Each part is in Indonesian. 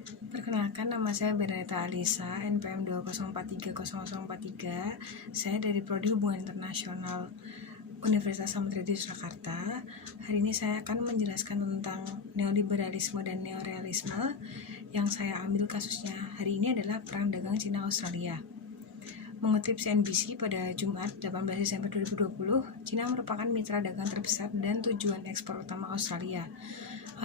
Perkenalkan, nama saya Bernadetta Alisa, NPM 2043043. Saya dari Prodi Hubungan Internasional Universitas Samudra Surakarta. Hari ini saya akan menjelaskan tentang neoliberalisme dan neorealisme. Yang saya ambil kasusnya hari ini adalah Perang Dagang Cina-Australia. Mengutip CNBC pada Jumat 18 Desember 2020, Cina merupakan mitra dagang terbesar dan tujuan ekspor utama Australia.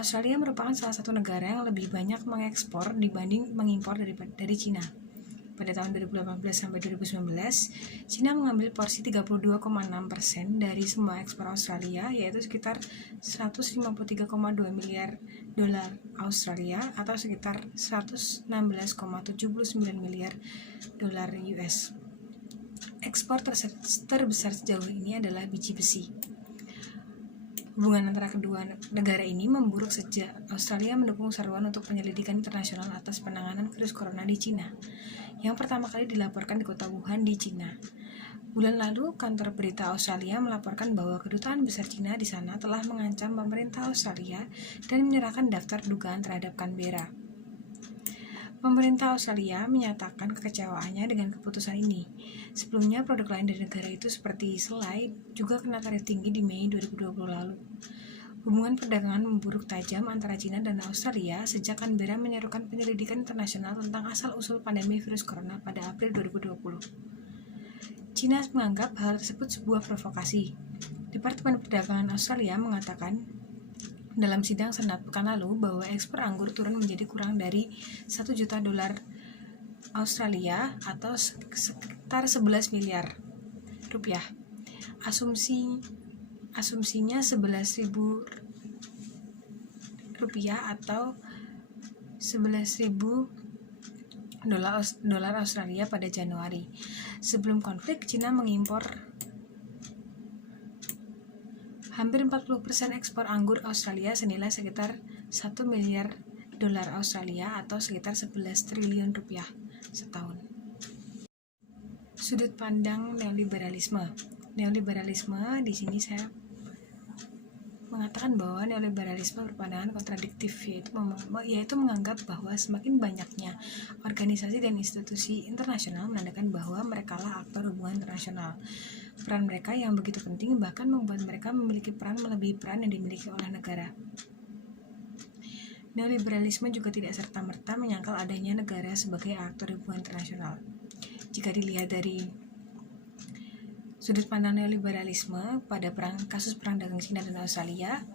Australia merupakan salah satu negara yang lebih banyak mengekspor dibanding mengimpor dari Cina. Pada tahun 2018 sampai 2019, Cina mengambil porsi 32,6% dari semua ekspor Australia, yaitu sekitar 153,2 miliar dolar Australia atau sekitar 116,79 miliar dolar US. Ekspor terbesar sejauh ini adalah biji besi. Hubungan antara kedua negara ini memburuk sejak Australia mendukung seruan untuk penyelidikan internasional atas penanganan virus corona di Cina, yang pertama kali dilaporkan di kota Wuhan di Cina. Bulan lalu, kantor berita Australia melaporkan bahwa kedutaan besar Cina di sana telah mengancam pemerintah Australia dan menyerahkan daftar dugaan terhadap Canberra. Pemerintah Australia menyatakan kekecewaannya dengan keputusan ini. Sebelumnya, produk lain dari negara itu seperti selai juga kena tarif tinggi di Mei 2020 lalu. Hubungan perdagangan memburuk tajam antara Cina dan Australia sejak Canberra menyerukan penyelidikan internasional tentang asal-usul pandemi virus corona pada April 2020. Cina menganggap hal tersebut sebuah provokasi. Departemen Perdagangan Australia mengatakan dalam sidang Senat pekan lalu bahwa ekspor anggur turun menjadi kurang dari 1 juta dolar Australia atau sekitar 11 miliar rupiah. Asumsinya 11.000 rupiah atau 11.000 dolar Australia pada Januari. Sebelum konflik, Cina mengimpor hampir 40% ekspor anggur Australia senilai sekitar 1 miliar dolar Australia atau sekitar 11 triliun rupiah setahun. Sudut pandang neoliberalisme. Neoliberalisme di sini saya mengatakan bahwa neoliberalisme berpandangan kontradiktif, yaitu menganggap bahwa semakin banyaknya organisasi dan institusi internasional menandakan bahwa merekalah aktor hubungan internasional. Peran mereka yang begitu penting bahkan membuat mereka memiliki peran melebihi peran yang dimiliki oleh negara. Neoliberalisme juga tidak serta-merta menyangkal adanya negara sebagai aktor hubungan internasional. Jika dilihat dari sudut pandang neoliberalisme pada kasus perang dagang Cina dan Australia,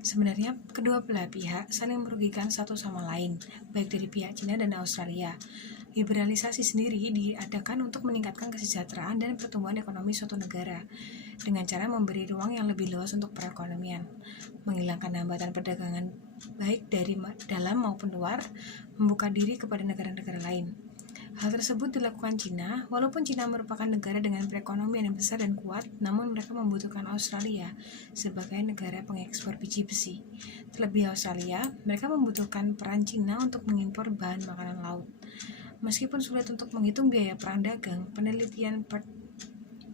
sebenarnya kedua belah pihak saling merugikan satu sama lain, baik dari pihak Cina dan Australia. Liberalisasi sendiri diadakan untuk meningkatkan kesejahteraan dan pertumbuhan ekonomi suatu negara dengan cara memberi ruang yang lebih luas untuk perekonomian, menghilangkan hambatan perdagangan baik dari dalam maupun luar, membuka diri kepada negara-negara lain. Hal tersebut dilakukan Cina, walaupun Cina merupakan negara dengan perekonomian yang besar dan kuat, namun mereka membutuhkan Australia sebagai negara pengekspor biji besi. Terlebih Australia, mereka membutuhkan peran Cina untuk mengimpor bahan makanan laut. Meskipun sulit untuk menghitung biaya perang dagang, penelitian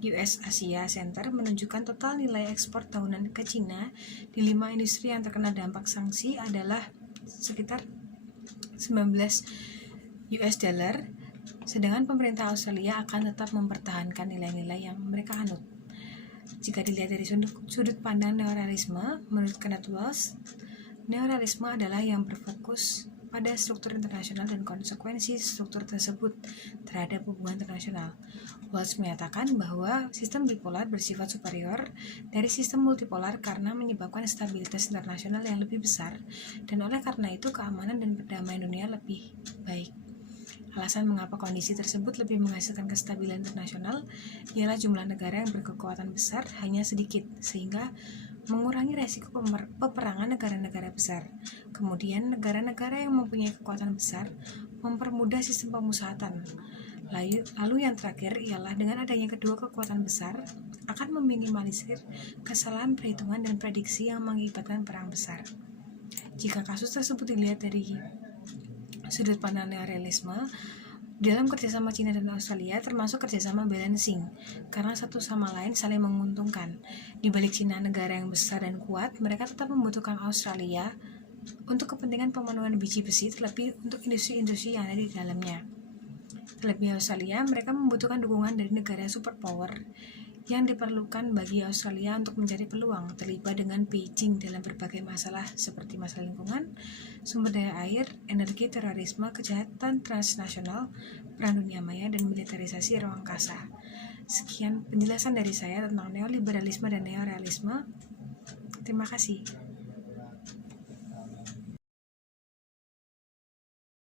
US Asia Center menunjukkan total nilai ekspor tahunan ke Cina di 5 industri yang terkena dampak sanksi adalah sekitar 19 US dollar, sedangkan pemerintah Australia akan tetap mempertahankan nilai-nilai yang mereka anut. Jika dilihat dari sudut pandang neorealisme, menurut Kenneth Walsh, neorealisme adalah yang berfokus pada struktur internasional dan konsekuensi struktur tersebut terhadap hubungan internasional. Walsh menyatakan bahwa sistem bipolar bersifat superior dari sistem multipolar karena menyebabkan stabilitas internasional yang lebih besar, dan oleh karena itu keamanan dan perdamaian dunia lebih baik. Alasan mengapa kondisi tersebut lebih menghasilkan kestabilan internasional ialah jumlah negara yang berkekuatan besar hanya sedikit, sehingga mengurangi resiko peperangan negara-negara besar. Kemudian, negara-negara yang mempunyai kekuatan besar mempermudah sistem pemusatan. Lalu yang terakhir ialah dengan adanya kedua kekuatan besar akan meminimalisir kesalahan perhitungan dan prediksi yang mengakibatkan perang besar. Jika kasus tersebut dilihat dari sudut pandang neorealisme, dalam kerjasama Cina dan Australia termasuk kerjasama balancing, karena satu sama lain saling menguntungkan. Di balik Cina negara yang besar dan kuat, mereka tetap membutuhkan Australia untuk kepentingan pemenuhan biji besi, terlebih untuk industri-industri yang ada di dalamnya. Terlebih Australia, mereka membutuhkan dukungan dari negara superpower yang diperlukan bagi Australia untuk mencari peluang terlibat dengan Beijing dalam berbagai masalah seperti masalah lingkungan, sumber daya air, energi, terorisme, kejahatan transnasional, perang dunia maya, dan militerisasi ruang angkasa. Sekian penjelasan dari saya tentang neoliberalisme dan neorealisme. Terima kasih.